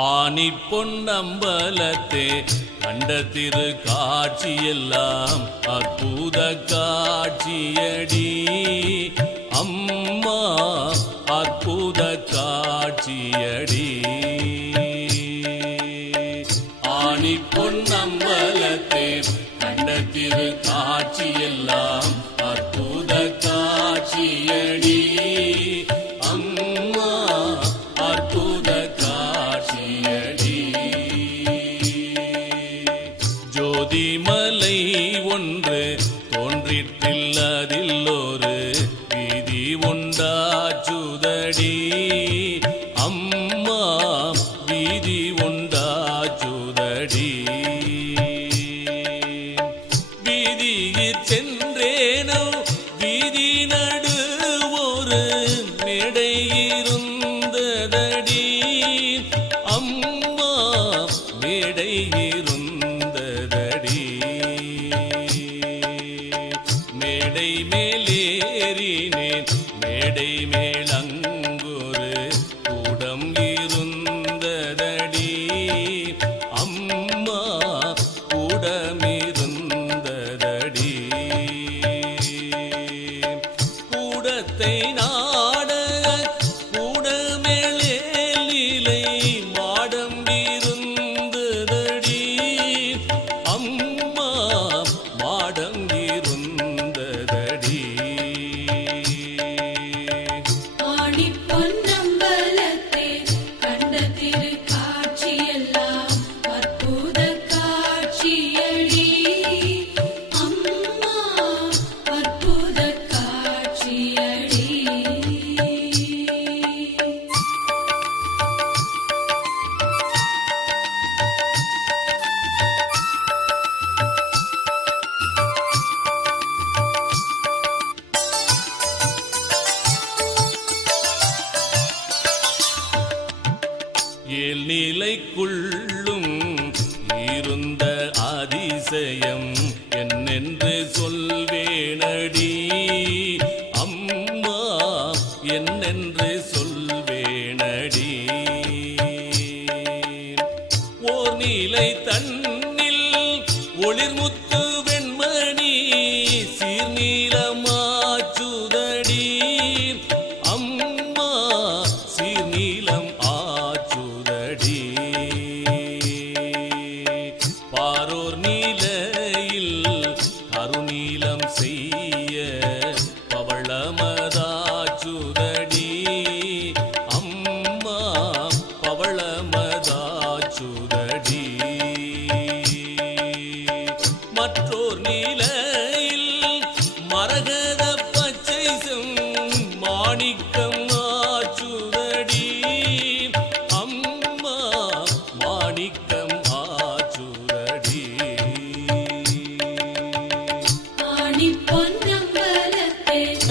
ஆணி பொன்னம்பலத்தே கண்ட திரு காட்சியெல்லாம் அற்புத காட்சியடி. அம்மா அற்புத காட்சியடி. ஆணி பொன்னம்பலத்தே கண்ட திரு ஒன்று தோன்றிற்றில் அதில் ஒரு வீதி உண்டாச்சுதடி அம்மா வீதி உண்டாச்சுதடி வீதியில் சென்றேனோ வீதி நடு ஒரு மேடை கொள்ளும் இருந்த அதிசயம் என்னென்று சொல்வேனடி? அம்மா என்னென்று சொல்வேனடி? ஓர் நிலை தன்னில் ஒளிர்மு மாணிக்கம்